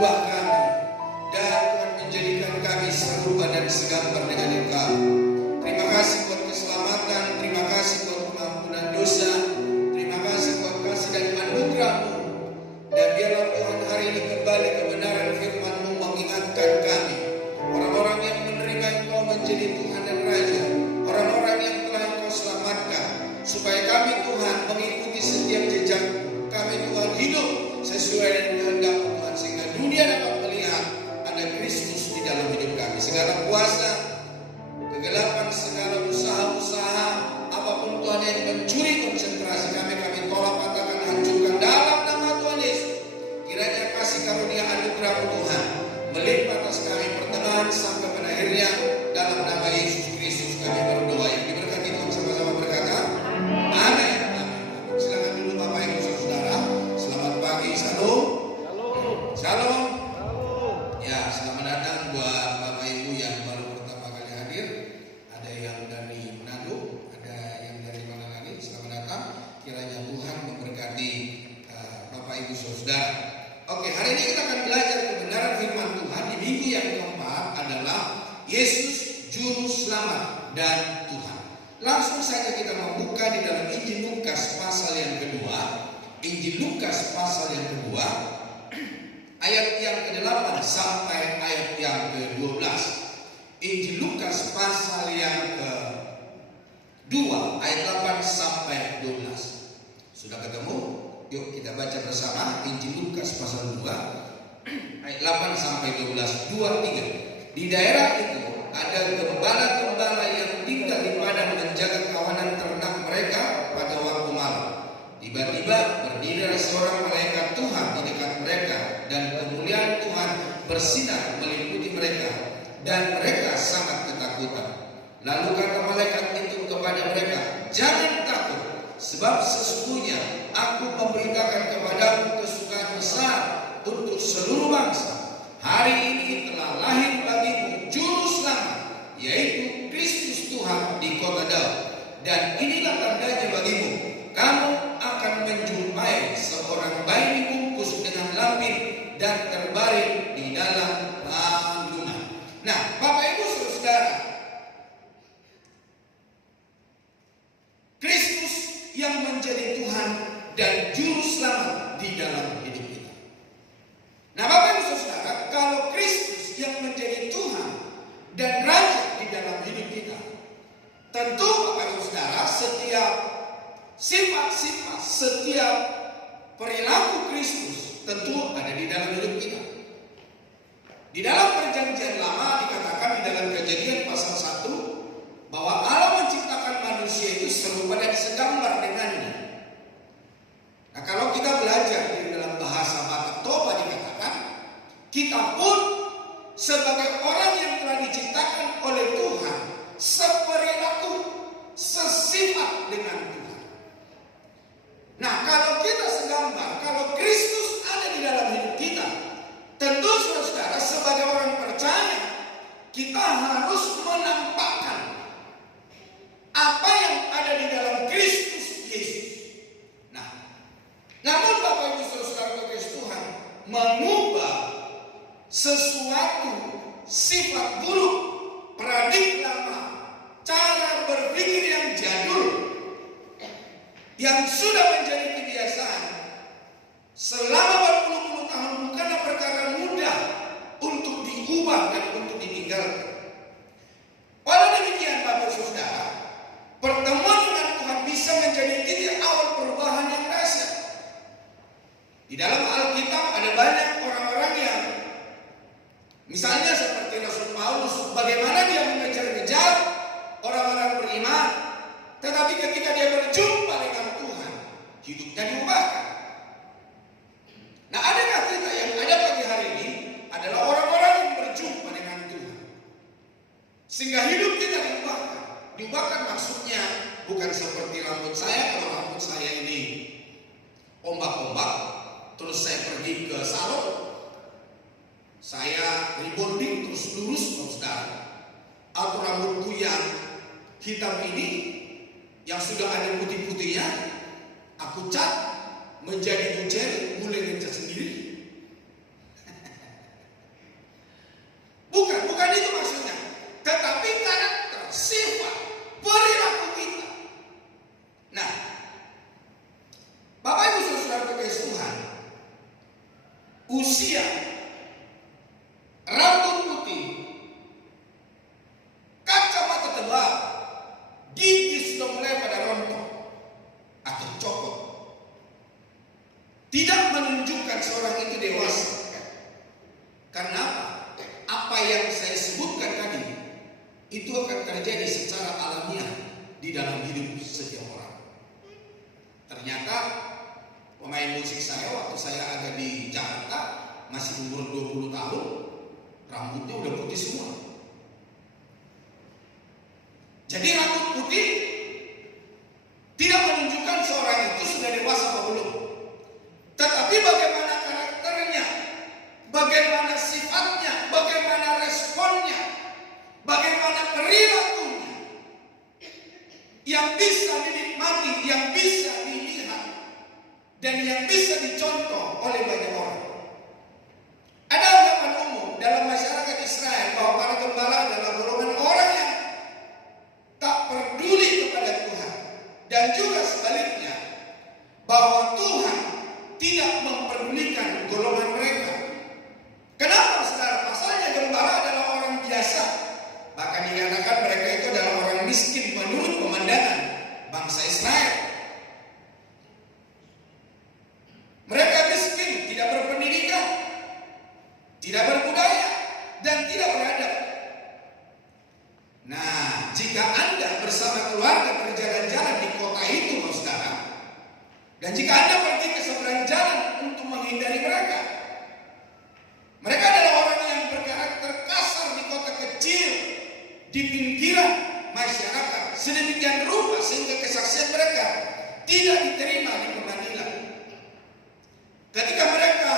mengubah kami, dan Tuhan menjadikan kami serupa dan segambar dengan Engkau. Terima kasih buat keselamatan, terima kasih buat pengampunan dosa, terima kasih buat kasih dan anugerah-Mu. Dan biarlah Tuhan hari ini kembali kebenaran firman-Mu mengingatkan kami, orang-orang yang menerima Engkau menjadi Tuhan dan Raja, orang-orang yang telah Engkau selamatkan, supaya kami Tuhan mengikuti setiap jejak kami Tuhan hidup sesuai dengan kehendak Tuhan, sehingga dunia dapat melihat ada Kristus di dalam hidup kami. Segala kuasa, kegelapan, segala usaha-usaha apapun Tuhan yang mencuri konsentrasi kami tolak, katakan, hancurkan dalam nama Tuhan Yesus. Kiranya kasih karunia anugerah Tuhan melimpah atas kami pertengahan sampai pada akhirnya. Dalam nama Yesus Kristus kami berdoa. Yang diberkati Tuhan sama-sama berkata amin. Silakan dulu Bapak Ibu Saudara. Selamat pagi. Shalom. Shalom. Ya, selamat datang buat Bapak Ibu yang baru pertama kali hadir. Ada yang dari Manado, ada yang dari mana lagi. Selamat datang. Kiranya Tuhan memberkati Bapak Ibu Saudara. Oke, hari ini kita akan belajar kebenaran firman Tuhan. Di minggu yang keempat adalah Yesus Juru Selamat dan Tuhan. Langsung saja kita membuka di dalam Injil Lukas pasal yang kedua. Injil Lukas pasal yang kedua, ayat yang ke-8 sampai ayat yang ke-12. Injil Lukas pasal yang ke-2, ayat 8 sampai 12. Sudah ketemu? Yuk kita baca bersama Injil Lukas pasal 2 ayat 8 sampai 12. 2-3. Di daerah itu ada gembala-gembala yang tinggal di padang menjaga kawanan ternak mereka pada waktu malam. Tiba-tiba berdiri seorang malaikat Tuhan di dekat mereka, dan kemuliaan Tuhan bersinar meliputi mereka, dan mereka sangat ketakutan. Lalu kata malaikat itu kepada mereka, "Jangan takut, sebab sesungguhnya aku memberitakan kepadamu kesukaan besar untuk seluruh bangsa. Hari ini telah lahir bagimu Juru Selamat, yaitu Kristus Tuhan di kota Daud. Dan inilah tandanya bagimu, kamu akan menjumpai seorang bayi dibungkus dengan lampin dan terbaring di dalam panggungan." Nah, Bapak Ibu Saudara, Kristus yang menjadi Tuhan dan Juru Selamat di dalam hidup kita. Nah, Bapak Ibu Saudara, kalau Kristus yang menjadi Tuhan dan Raja di dalam hidup kita, tentu Bapak Ibu Saudara, setiap sifat-sifat, setiap perilaku Kristus tentu ada di dalam hidup kita. Di dalam perjanjian lama dikatakan di dalam Kejadian pasal 1 bahwa Allah menciptakan manusia itu serupa dan segambar dengannya. Nah, kalau kita belajar di dalam bahasa Batak Toba dikatakan, kita pun sebagai orang yang telah diciptakan oleh Tuhan seperilaku, sesifat dengan Tuhan. Nah, kalau kita segambar, kalau Kristus ada di dalam hidup kita, tentu saudara sebagai orang percaya, kita harus menampakkan apa yang ada di dalam Kristus Yesus. Nah, namun Bapak Ibu Saudara Kristus Tuhan mengubah sesuatu sifat buruk, paradigma lama, cara berpikir yang jadul, yang sudah menjadi kebiasaan selama berpuluh-puluh tahun, bukanlah perkara mudah untuk diubah dan untuk ditinggalkan. Walau demikian Bapak Saudara, pertemuan dengan Tuhan bisa menjadi titik awal perubahan yang dahsyat. Di dalam Alkitab ada banyak orang-orang yang, misalnya seperti Rasul Paulus, bagaimana dia mengejar-ngejar orang-orang beriman, tetapi ketika dia berjumpa dengan Tuhan, hidupnya diubahkan. Nah, adakah kita yang ada pagi hari ini adalah orang-orang yang berjumpa dengan Tuhan, sehingga hidup kita diubahkan? Diubahkan maksudnya bukan seperti rambut saya. Kalau rambut saya ini ombak-ombak, terus saya pergi ke salon, saya rebonding terus lurus, saudara. Atau rambutku yang hitam ini, yang sudah ada putih-putihnya, aku cat menjadi bunceng, mulai ngecat sendiri. usia, rambut putih, kacamata tebal, gigi sudah mulai pada rontok atau copot, tidak menunjukkan seorang itu dewasa. Karena apa? Apa yang saya sebutkan tadi itu akan terjadi secara alamiah di dalam hidup setiap orang. Ternyata pemain musik saya waktu saya ada di Jakarta masih umur 20 tahun, rambutnya udah putih semua. Jadi rambut putih tidak menunjukkan seorang itu sudah dewasa atau belum. Tetapi bagaimana karakternya, bagaimana sifatnya, bagaimana responnya, bagaimana perilakunya yang bisa dinikmati, yang bisa dilihat, dan yang bisa dicontoh oleh banyak orang. Ada anggapan umum dalam masyarakat Israel bahwa para gembala adalah golongan orang yang tak peduli kepada Tuhan, dan juga sebaliknya bahwa Tuhan tidak memperdulikan golongan mereka. Kenapa saudara? Pasalnya gembala adalah orang biasa. Bahkan dikatakan mereka itu adalah orang miskin menurut pemandangan bangsa Israel. Mereka miskin, tidak berpendidikan, tidak berbudaya, dan tidak beradab. Nah, jika Anda bersama keluarga berjalan-jalan di kota itu, saudara, dan jika Anda pergi ke seberang jalan untuk menghindari mereka, mereka adalah orang yang berkarakter kasar di kota kecil, di pinggiran masyarakat, sedemikian rupa sehingga kesaksian mereka tidak diterima di pengadilan. Ketika mereka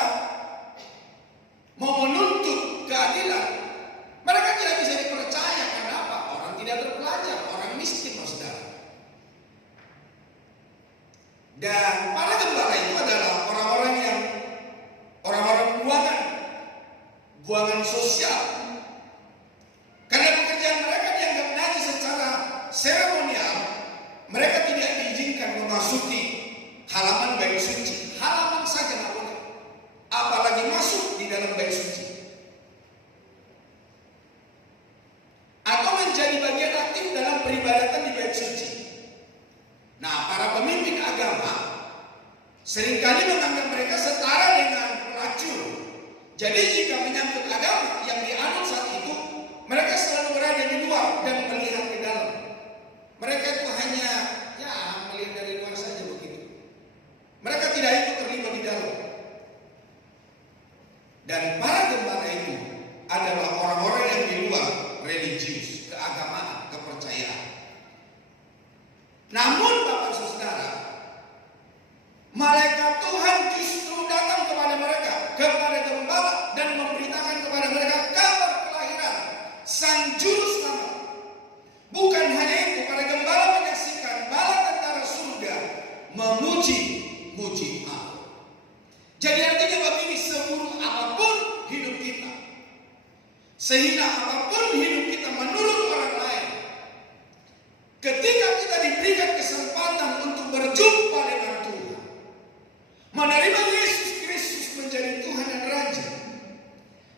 mau menuntut keadilan, mereka tidak bisa dipercaya. Karena apa? Orang tidak terpelajar, orang miskin, saudara. Dan para gembala itu adalah orang-orang yang orang-orang buangan sosial. Karena pekerjaan mereka dianggap najis secara seremonial, mereka tidak diizinkan memasuki halaman bait suci. Halaman saja tidak boleh, apalagi masuk di dalam bait suci atau menjadi bagian aktif dalam peribadatan di bait suci. Nah, para pemimpin agama seringkali menganggap mereka setara dengan pelacur. Jadi jika menyangkut agama yang dianut saat itu, mereka selalu berada di luar dan melihat ke dalam. Mereka itu hanya melihat dari luar saja begitu. Mereka tidak ikut terlibat di dalam. Dan para gembala itu adalah orang-orang yang di luar religius, keagamaan, kepercayaan. Namun Bapak Saudara, malaikat Tuhan justru datang kepada mereka, kepada gembala, dan memberitakan kepada mereka kabar kelahiran Sang Juru Selamat. Bukan hanya itu, para gembala menyaksikan bala tentara surga memuji Allah. Jadi artinya begini, seburuk apapun hidup kita, sehingga apapun hidup kita menurut orang lain, ketika kita diberikan kesempatan untuk berjumpa dengan Tuhan, menerima Yesus Kristus menjadi Tuhan dan Raja,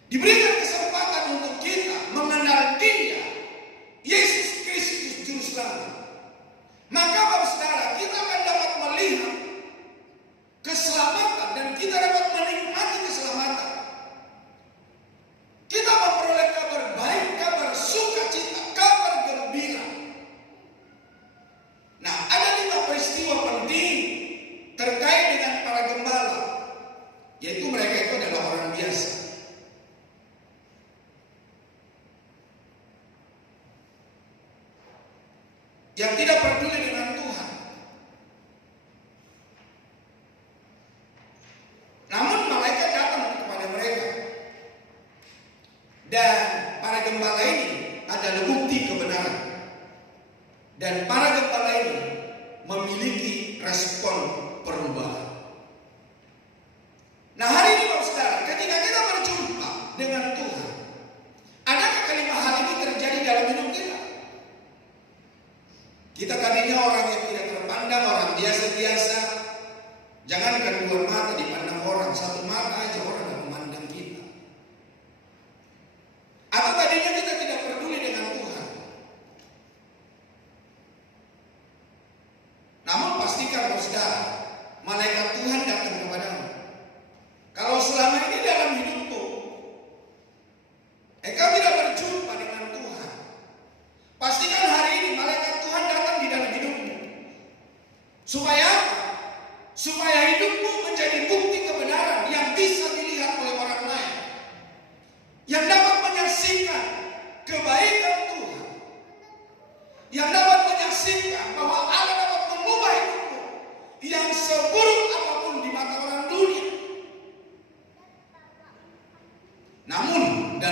diberikan kesempatan untuk kita mengenal Dia, Yesus Kristus Juru Selamat, maka Bapak Saudara, kita akan dapat melihat keselamatan dan kita dapat menikmati keselamatan. Kita memperoleh kabar baik, kabar sukacita, kabar gembira. Nah, ada 5 peristiwa penting terkait dengan para gembala, yaitu mereka itu adalah orang biasa. Yang tidak peduli dengan Tuhan. Namun malaikat datang kepada mereka. Dan para gembala ini adalah bukti kebenaran. Dan para gembala ini memiliki respon perubahan. Nah, hari ini Bapak Saudara, ketika kita berjumpa dengan Tuhan, adakah kelima hal ini terjadi dalam hidup kita? Kita tadinya orang yang tidak terpandang, orang biasa-biasa. Jangankan dua mata dipandang orang, satu mata aja orang yang memandang kita.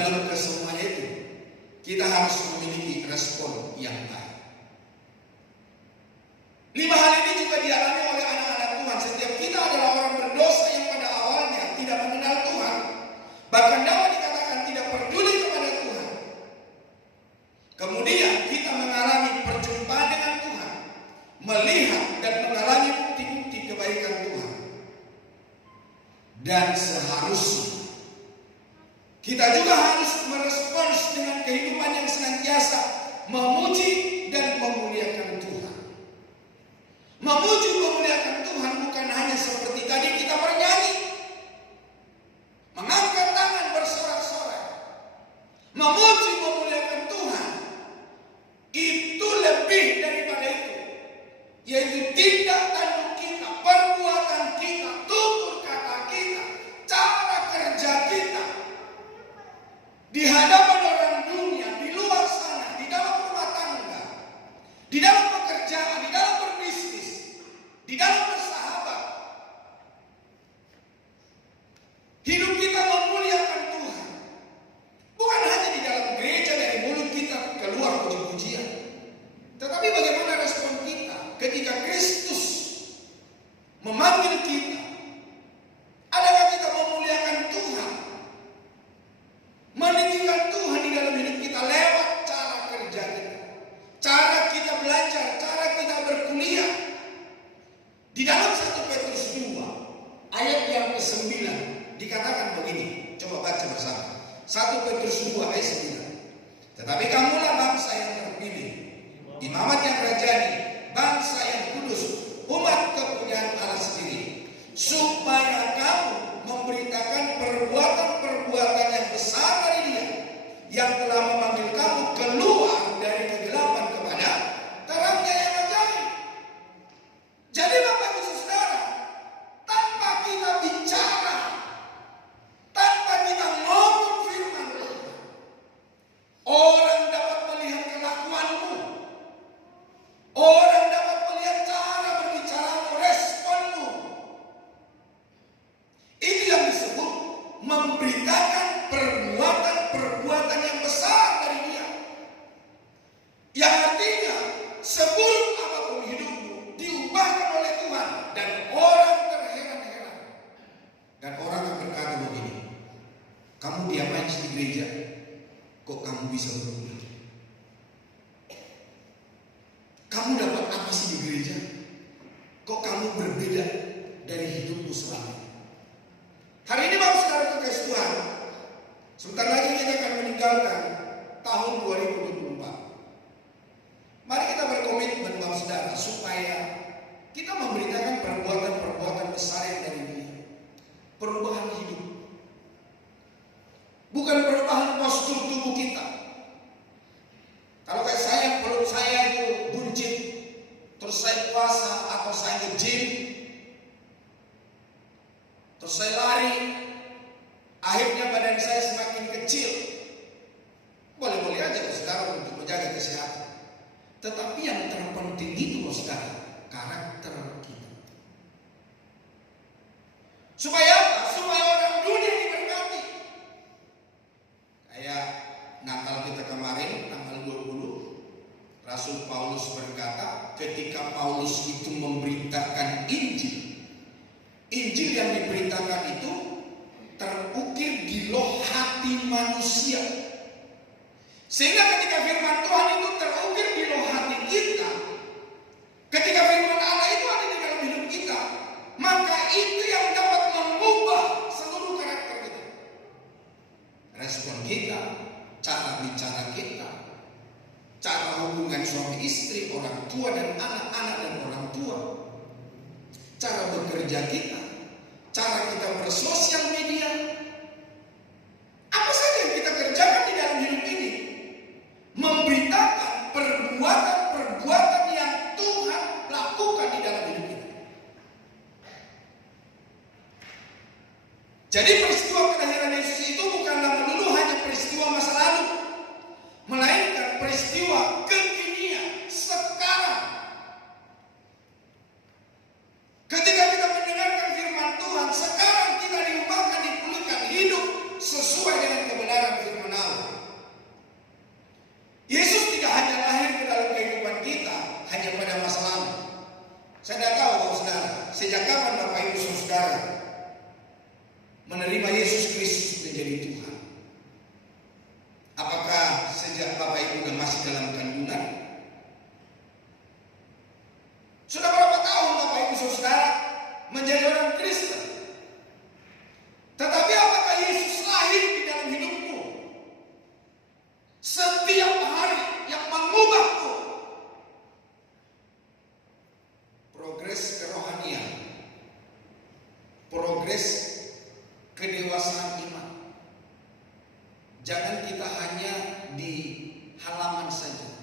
dalam kesemuanya itu kita harus memiliki respon yang baik. 5 hal ini juga dialami oleh anak-anak Tuhan. Setiap kita adalah orang berdosa yang pada awalnya tidak mengenal Tuhan, bahkan dapat dikatakan tidak peduli kepada Tuhan. Kemudian kita mengalami perjumpaan dengan Tuhan, melihat dan mengalami bukti-bukti kebaikan Tuhan. Dan seharusnya kita juga harus merespons dengan kehidupan yang senantiasa memuji dan memuliakan Tuhan. Memuji memuliakan Tuhan bukan hanya seperti tadi kita bernyanyi, mengangkat tangan bersorak-sorai. Memuji memuliakan Tuhan itu lebih daripada itu, yaitu tindak tanduk kita, perbuatan kita, tutur kata kita, cara kerja kita di hadapan orang dunia, di luar sana, di dalam rumah tangga, di dalam pekerjaan, di dalam berbisnis, di dalam bersahabat. Hidup kita memuliakan Tuhan. Bukan hanya di dalam gereja dari mulut kita keluar puji-pujian, tetapi bagaimana respon kita ketika Kristus memanggil kita. Adakah kita memuliakan Tuhan, meninggikan Tuhan di dalam hidup kita lewat cara kerja kita, cara kita belajar, cara kita berkuliah? Di dalam 1 Petrus 2 ayat yang ke-9 dikatakan begini. Coba baca bersama. 1 Petrus 2 ayat 9. Tetapi kamulah bangsa yang terpilih, imamat yang rajani, bangsa yang kudus, umat kepunyaan Allah sendiri, supaya kamu memberitakan perbuatan-perbuatan yang besar dari Dia yang telah memanggil kamu keluar dari kegelapan kepada terangnya yang ajaib. Jadi Bapak Ibu Saudara, tanpa kita bicara, tanpa kita ngomong firman Tuhan, orang dapat melihat kelakuanmu, orang dapat melihat cara berbicaramu, responmu. Itu yang disebut memberitakan perbuatan-perbuatan yang besar dari Dia. Yang artinya seburuk apapun hidupmu diubahkan oleh Tuhan, dan orang terheran-heran. Dan orang akan berkata begini, kamu diam aja di gereja, kok kamu bisa berubah? Kamu dapat apa sih di gereja? Kok kamu berbeda dari hidupmu selama ini? Hari ini Bapak Saudara kekasih Tuhan, sebentar lagi kita akan meninggalkan tahun 2024. Mari kita berkomitmen Bapak Saudara supaya kita memberitakan perbuatan-perbuatan besar yang dari Dia. Perubahan hidup, bukan perubahan postur tubuh kita. Kalau kayak saya, perut saya itu buncit, terus saya puasa atau saya nge-gym, terus saya lari, akhirnya badan saya semakin kecil. Boleh-boleh aja Saudara untuk menjaga kesehatan. Tetapi yang terpenting itu Saudara, karakter kita. Supaya apa? Supaya orang dunia diberkati. Kayak Natal kita kemarin tanggal 20, Rasul Paulus berkata, ketika Paulus itu memberitakan Injil, Injil yang diberitakan itu terukir di loh hati manusia. Sehingga ketika firman Tuhan itu terukir di loh hati kita, ketika firman Allah itu ada di dalam hidup kita, maka itu yang dapat mengubah seluruh karakter kita. Respon kita, cara bicara kita, cara hubungan suami istri, orang tua dan anak-anak dan orang tua, cara bekerja kita, cara kita bersosial media, apa saja yang kita kerjakan di dalam hidup ini, memberitakan perbuatan-perbuatan yang Tuhan lakukan di dalam hidup kita. Jadi peristiwa kelahiran Yesus itu bukanlah melulu hanya peristiwa masa lalu, melainkan peristiwa kekinian sekarang. Ketika kita mendengarkan firman Tuhan, sekarang kita diubahkan, dipulihkan hidup sesuai dengan kebenaran firman Jangan kita hanya di halaman saja,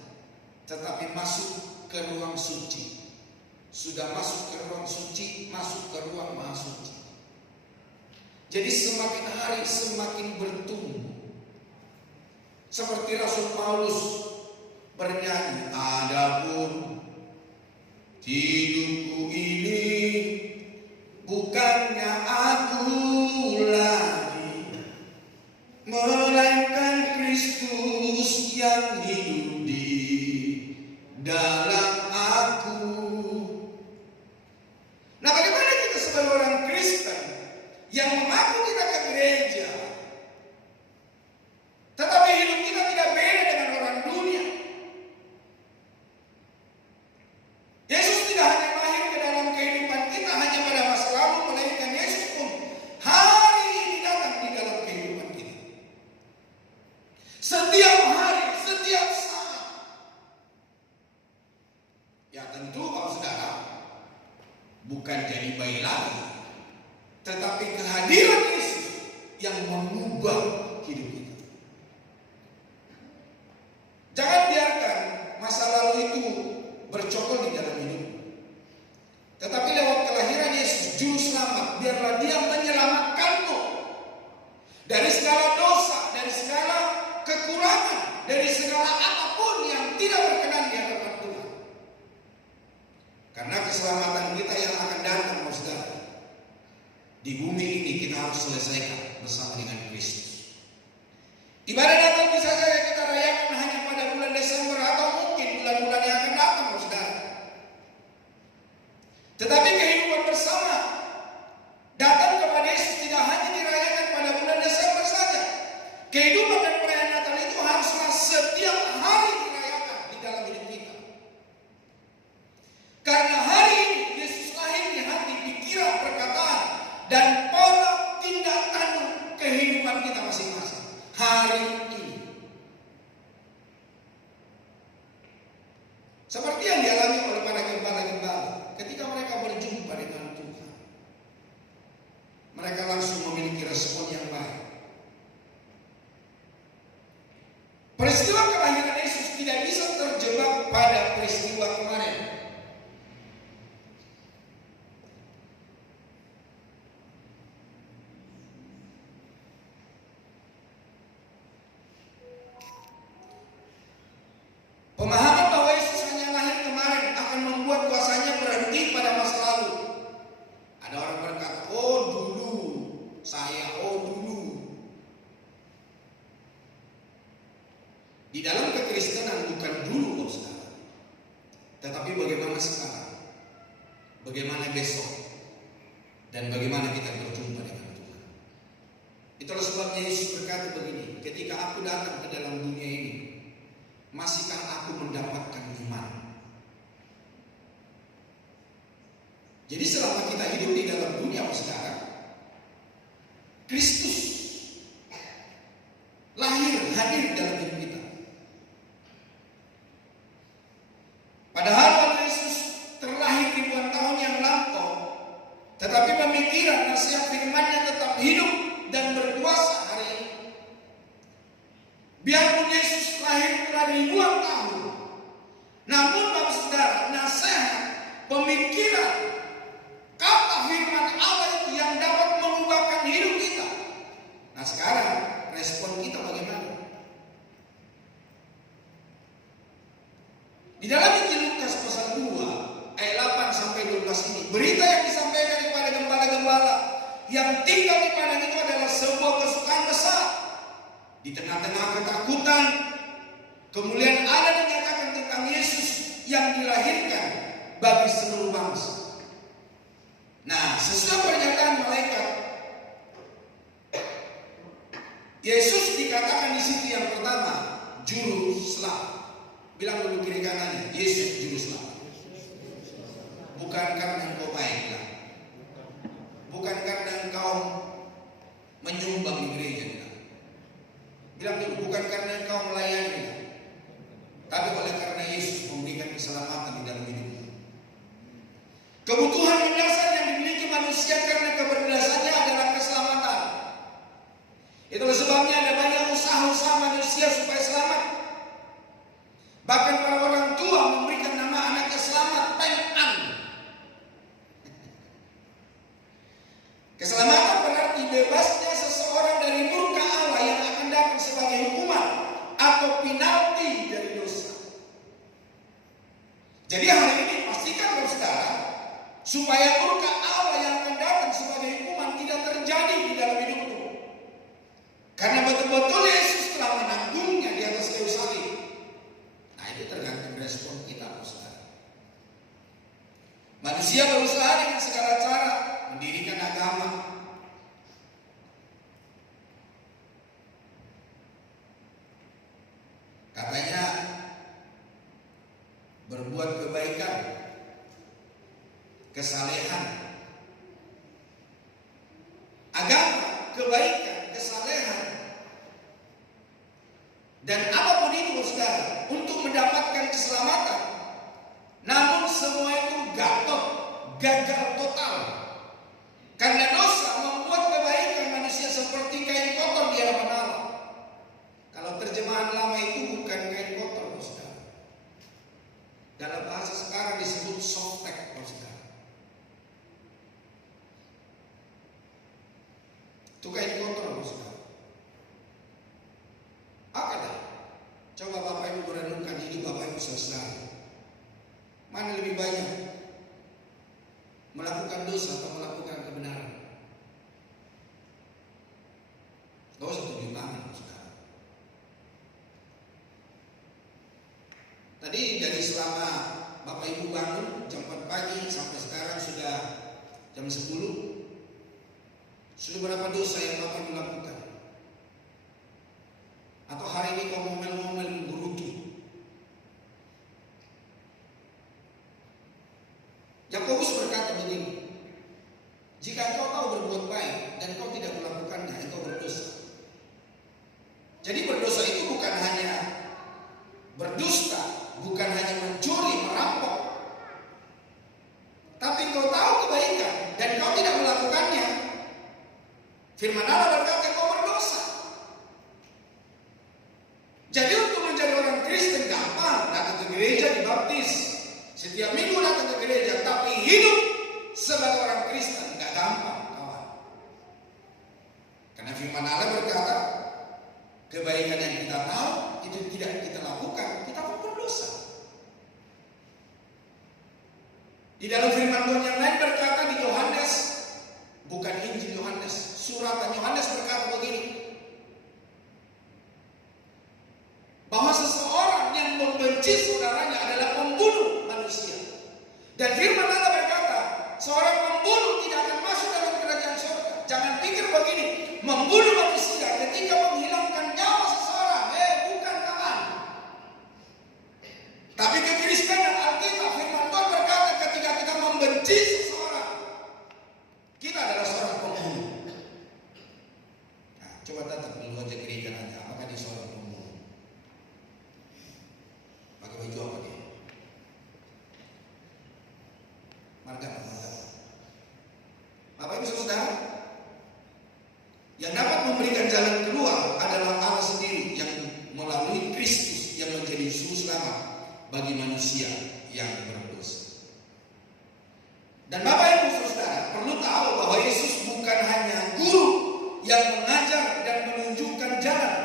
tetapi masuk ke ruang suci. Sudah masuk ke ruang suci, masuk ke ruang maha suci. Jadi semakin hari semakin bertumbuh. Seperti Rasul Paulus bernyanyi, adapun hidupku ini bukannya aku lagi, melainkan Kristus yang hidup di dalam aku. Nah, bagaimana kita sebagai orang Kristen yang mengaku kita ke gereja, tetapi hidup kita tidak beda dengan orang dunia? Yesus tidak hanya lahir ke dalam kehidupan kita hanya pada masa lalu, melainkan Yesus pun hari ini datang di dalam kehidupan kita. Setiap hari, setiap saat. Ya tentu kalau saudara bukan jadi bayi lagi, tetapi kehadiran Yesus yang mengubah hidup kita. Jangan biarkan masa lalu itu bercokol di dalam hidup. Tetapi lewat kelahiran Yesus, Juru Selamat, biarlah Dia menyelamatkanmu dari segala dosa, dari segala kekurangan, dari segala apapun yang tidak berkenan di hadapan Tuhan. Karena keselamatan kita yang akan datang, saudara, di bumi ini kita harus selesaikan bersama dengan Kristus. Ibadah Natal bisa saja kita rayakan hanya pada bulan Desember atau mungkin bulan-bulan yang akan datang, saudara. Tetapi kehidupan bersama datang kepada Yesus tidak hanya dirayakan pada bulan Desember saja. Kehidupan dan perayaan Natal itu haruslah setiap hari dirayakan di dalam hidup kita. Karena hari ini Yesus lahir di hati, pikiran, perkataan, dan pola tindak tanduk kehidupan kita masing-masing. Hari ini. Seperti yang dialami oleh para gembala-gembala ketika mereka berjumpa dengan Tuhan. Mereka langsung memiliki respon yang baik. Peristiwa kelahiran Yesus tidak bisa terjebak pada peristiwa kemarin. Pemahaman bahwa Yesus hanya lahir kemarin akan membuat kuasanya berhenti pada masa lalu. Ada orang berkata, oh dulu, dulu. Di dalam kekristenan bukan dulu, saudara. Tetapi bagaimana sekarang? Bagaimana besok? Dan bagaimana kita berjumpa dengan Tuhan? Itulah sebabnya Yesus berkata begini, ketika aku datang ke dalam dunia ini, masihkah aku mendapatkan iman? Jadi selama kita hidup di dalam dunia, saudara, Kristus hadir dalam hidup kita. Padahal waktu Yesus terlahir ribuan tahun yang lampau, tetapi pemikiran nasihat firman-Nya tetap hidup dan berkuasa hari ini. Biarpun Yesus lahir telah ribuan tahun, namun Bapak Saudara, nasihat, pemikiran, kata firman Allah itu yang dapat mengubahkan hidup kita. Nah sekarang respon kita bagaimana? Di dalam Injil Lukas pasal 2 ayat 8 sampai 12 ini, berita yang disampaikan kepada gembala-gembala yang tinggal di padang itu adalah sebuah kesukaan besar. Di tengah-tengah ketakutan, kemuliaan Allah dinyatakan tentang Yesus yang dilahirkan bagi seluruh bangsa. Nah, sesuai pernyataan malaikat, Yesus dikatakan di situ yang pertama, juru selamat. Bilang dulu kiri kanannya, Yesus juru selamat. Bukan karena engkau baiklah, bukan karena engkau menyumbang di gereja. Bilang dulu, bukan karena engkau melayani, tapi oleh karena Yesus memberikan keselamatan di dalam hidupmu. Kebutuhan mendasar yang dimiliki manusia karena keberdasannya adalah keselamatan. Itulah sebabnya ada banyak usaha usaha manusia supaya selamat. Bahkan para orang tua memberikan nama anaknya selamat, Peng-an. Keselamatan berarti bebasnya seseorang dari murka Allah yang akan datang sebagai hukuman atau penalti dari dosa. Jadi hari ini pastikan saudara, supaya murka Allah yang akan datang sebagai hukuman tidak terjadi di dalam hidupmu. Karena betul-betul Yesus telah menanggungnya di atas kayu salib. Nah, itu tergantung respon kita, saudara. Manusia berusaha dengan segala cara mendirikan agama. Katanya berbuat kebaikan, kesalehan, agama, kebaikan, kesalehan, dan apapun itu, saudara, untuk mendapatkan keselamatan. Namun semua itu gagal total. Karena dosa membuat kebaikan manusia seperti kain kotor di hadapan Allah. Kalau terjemahan lama itu bukan kain kotor, saudara. Dalam bahasa sekarang disebut softtek, saudara. Itu kain kotor, saudara. Apa? Coba Bapak Ibu merenungkan hidup Bapak Ibu saudara. Mana lebih banyak? Melakukan dosa atau melakukan kebenaran? Gak usah tunjuk tangan, saudara. Tadi dari selama Bapak Ibu bangun jam 4 pagi sampai sekarang sudah jam 10. Sudah berapa dosa yang Bapak Ibu lakukan? Atau hari ini kau ngomel-ngomel menggerutu? Yakobus berkata begini, jika engkau tahu berbuat baik dan kau tidak melakukannya, engkau berdosa. Jadi berdosa itu bukan hanya berdusta, bukan hanya mencuri, merampok, tapi kau tahu kebaikan dan kau tidak melakukannya. Firman Allah berkata kau berdosa. Jadi untuk menjadi orang Kristen gampang, datang ke gereja, dibaptis, setiap minggu datang ke gereja, tapi hidup sebagai orang Kristen gak gampang, kawan. Karena firman Allah berkata, kebaikan yang kita tahu itu tidak kita lakukan, kita pun berdosa. Di dalam firman Tuhan yang lain berkata di Yohanes, bukan Injil Yohanes, suratan Yohanes berkata begini, bahwa seseorang yang membenci saudaranya adalah pembunuh manusia. Dan firman Allah berkata, seorang pembunuh tidak akan masuk dalam kerajaan surga. Jangan pikir begini, membunuh manusia ketika menghilangkan nyawa seseorang, bukan kawan. Tapi kekristenan Alkitab, firman Tuhan berkata ketika kita membenci seseorang, kita adalah seorang pembunuh. Nah, coba tatap dulu aja gereja nanti, apakah dia seorang pembunuh? Pakai baju apa dia? Marga. Bapak Ibu saudara, yang dapat memberikan jalan keluar adalah Allah sendiri yang melalui Kristus yang menjadi juru selamat bagi manusia yang berdosa. Dan Bapak Ibu saudara perlu tahu bahwa Yesus bukan hanya guru yang mengajar dan menunjukkan jalan,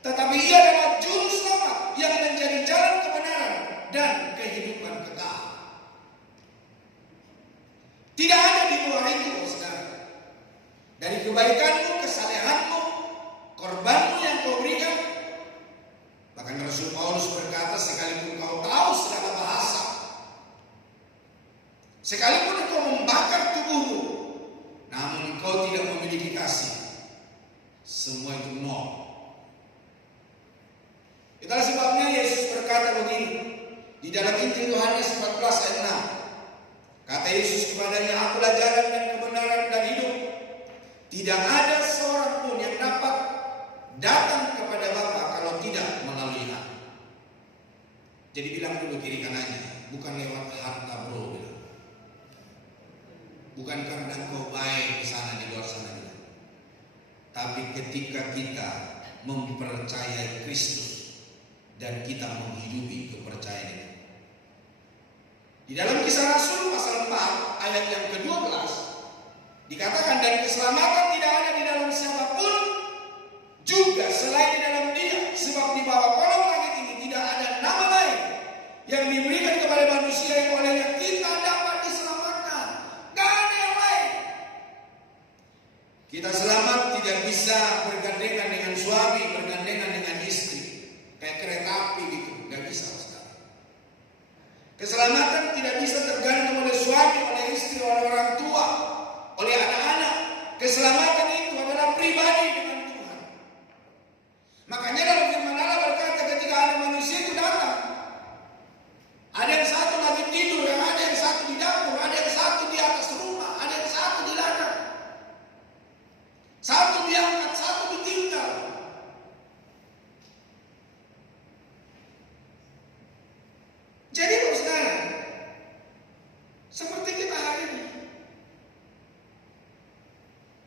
tetapi Ia adalah juru selamat yang menjadi jalan kebenaran dan kehidupan kekal. Tidak ada di luar itu, saudara. Dari kebaikanmu, kesalehanmu, korbanmu yang kau berikan. Bahkan Rasul Paulus berkata, sekalipun kau tahu segala bahasa, sekalipun engkau membakar tubuhmu, namun engkau tidak memiliki kasih, semua itu nol. Itulah sebabnya Yesus berkata begini di dalam Injil Yohanes 14 ayat 6. Kata Yesus kepadanya, akulah jalan dan kebenaran dan hidup. Tidak ada seorang pun yang dapat datang kepada Bapa kalau tidak melalui Aku. Jadi bilang dulu kiri kanannya, bukan lewat harta bro, bilang. Bukan karena kau baik di sana di luar sana, bilang. Tapi ketika kita mempercayai Kristus dan kita menghidupi kepercayaan itu. Di dalam Kisah Rasul pasal 4 ayat yang ke-12 dikatakan, dan keselamatan tidak ada di dalam siapapun juga selain di dalam Dia, sebab di bawah kolong langit ini tidak ada nama lain yang diberikan kepada manusia yang olehnya kita dapat diselamatkan. Gak ada yang lain. Kita selamat tidak bisa bergandengan dengan suami, bergandengan dengan istri, kayak kereta api gitu, gak bisa. Keselamatan tidak bisa tergantung oleh suami, oleh istri, oleh orang tua, oleh anak-anak. Keselamatan itu adalah pribadi dengan Tuhan. Makanya dalam firman Allah berkata, ketika anak manusia itu datang, ada yang satu lagi tidur, ada yang satu di dapur, ada yang satu di atas rumah, ada yang satu di ladang. Satu diangkat, satu ditinggal. Jadi saudara, seperti kita hari ini,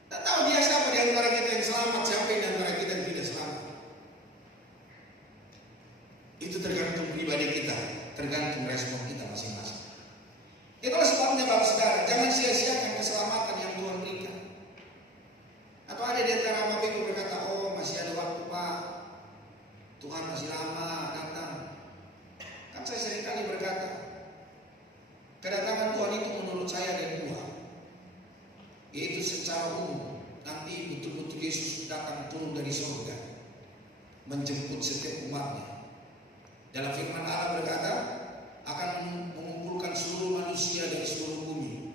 tak tahu dia siapa di antara kita yang selamat, siapa di antara kita yang tidak selamat. Itu tergantung pribadi kita, tergantung respon kita masing-masing. Itulah sebabnya Bapak Saudara, jangan sia-siakan keselamatan yang Tuhan berikan. Atau ada di antara Bapak Ibu berkata, oh masih ada waktu Pak, Tuhan masih lama datang. Kan saya seringkali berkata, kedatangan Tuhan itu menurut saya ada dua, yaitu secara umum, nanti betul-betul Yesus datang turun dari surga, menjemput setiap umatnya. Dalam firman Allah berkata, akan mengumpulkan seluruh manusia dari seluruh bumi.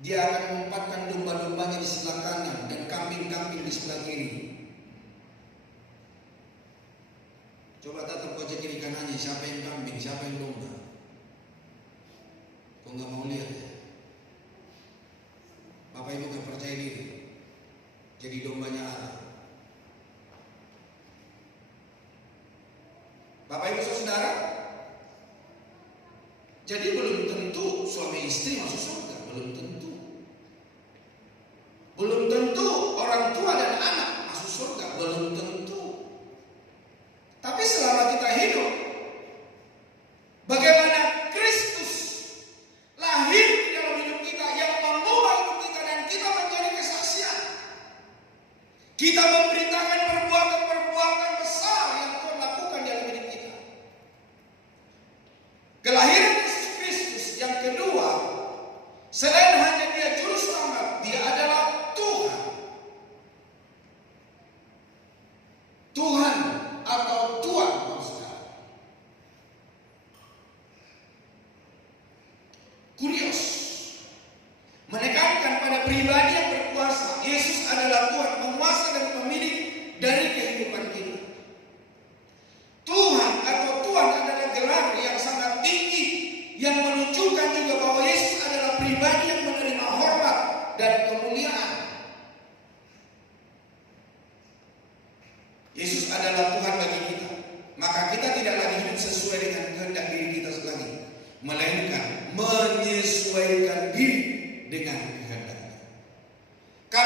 Dia akan menempatkan domba-dombanya di sebelah kanan dan kambing-kambing di sebelah kiri. Coba tatap wajah kiri kanannya, siapa yang kambing, siapa yang domba? Kok nggak mau lihat ya? Bapak Ibu gak percaya diri, jadi dombanya Allah. Bapak Ibu Saudara, jadi belum tentu suami istri masuk surga, belum tentu. Belum tentu orang tua dan anak masuk surga, belum tentu. Tapi selama kita hidup, bagaimana Kristus lahir di dalam hidup kita yang mengubah hidup kita dan kita menjadi kesaksian. Kita memberitakan perbuatan-perbuatan besar yang Tuhan lakukan dalam hidup kita. Kelahiran Yesus Kristus yang kedua, selain hanya Dia juru selamat, Dia adalah Tuhan. Tuhan atau Tuhan maksudnya. Kurios menekankan pada pribadi yang berkuasa. Yesus adalah Tuhan, penguasa dan pemilik dari kehidupan kita. Tuhan atau Tuhan adalah gelar yang sangat tinggi yang menunjukkan juga bahwa Yesus adalah pribadi yang menerima hormat dan kemuliaan. Yesus adalah Tuhan bagi kita. Maka kita tidak lagi hidup sesuai dengan kehendak diri kita lagi, melainkan menyesuaikan diri dengan kehendak